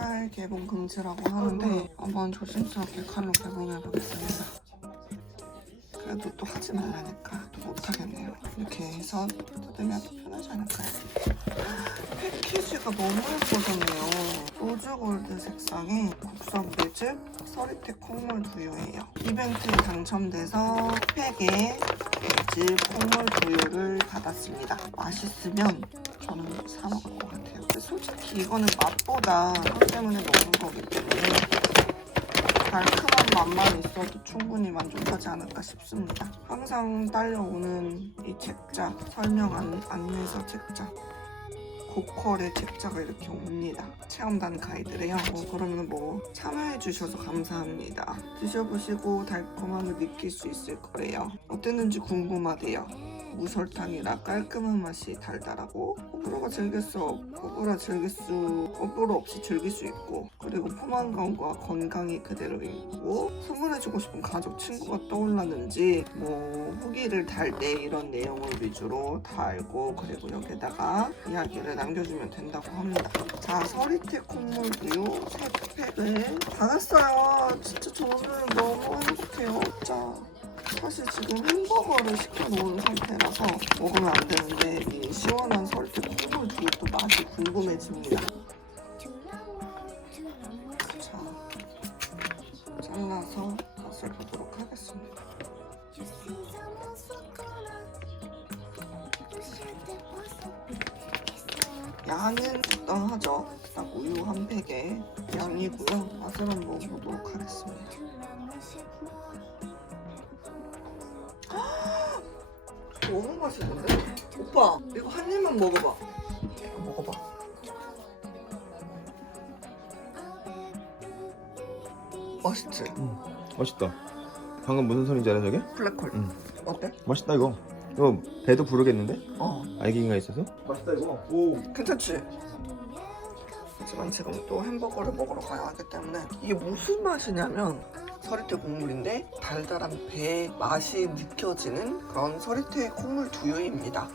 칼 개봉 금지라고 하는데 한번 조심스럽게 칼로 개봉해 보겠습니다. 그래도 또 하지 말라니까 또 못하겠네요. 이렇게 해서 뜯으면 더 편하지 않을까요? 패키지가 너무 예뻐졌네요. 로즈골드 색상의 국산 매즙 서리태 콩물 두유예요. 이벤트에 당첨돼서 팩에 매즙 콩물 두유를 받았습니다. 맛있으면 저는 사 먹을 것 같아요. 솔직히 이거는 맛보다 향 때문에 먹는 거기 때문에 달콤한 맛만 있어도 충분히 만족하지 않을까 싶습니다. 항상 딸려오는 이 책자, 설명 안, 안내서 책자. 고퀄의 책자가 이렇게 옵니다. 체험단 가이드래요. 어, 그러면 뭐 참여해 주셔서 감사합니다. 드셔보시고 달콤함을 느낄 수 있을 거예요. 어땠는지 궁금하대요. 무설탕이라 깔끔한 맛이 달달하고 호불호가 없, 호불호 즐길 수 호불호 없이 즐길 수 있고 그리고 포만감과 건강이 그대로 있고 선물해주고 싶은 가족 친구가 떠올랐는지 뭐 후기를 달 때 이런 내용을 위주로 달고 그리고 여기다가 이야기를 남겨주면 된다고 합니다. 자 서리태 콩물 우유 세 팩을 받았어요. 진짜 저는 너무 행복해요. 진짜. 사실 지금 햄버거를 시켜놓은 상태라서 먹으면 안 되는데 이 시원한 설때 콩물 뒤에 또 맛이 궁금해집니다. 자, 잘라서 맛을 보도록 하겠습니다. 양은 적당하죠. 딱 우유 한 팩에 양이고요. 맛을 한번 보도록 하겠습니다. 너무 맛있는데? 오빠 이거 한 입만 먹어봐 먹어봐 맛있지? 맛있다. 방금 무슨 소리인지 알아 저게? 블랙홀 응. 어때? 맛있다 이거. 이거 배도 부르겠는데? 어 알갱이가 있어서? 맛있다 이거. 오. 괜찮지? 하지만 지금 또 햄버거를 먹으러 가야 하기 때문에 이게 무슨 맛이냐면 서리태 국물인데 달달한 배 맛이 느껴지는 그런 서리태 콩물 두유입니다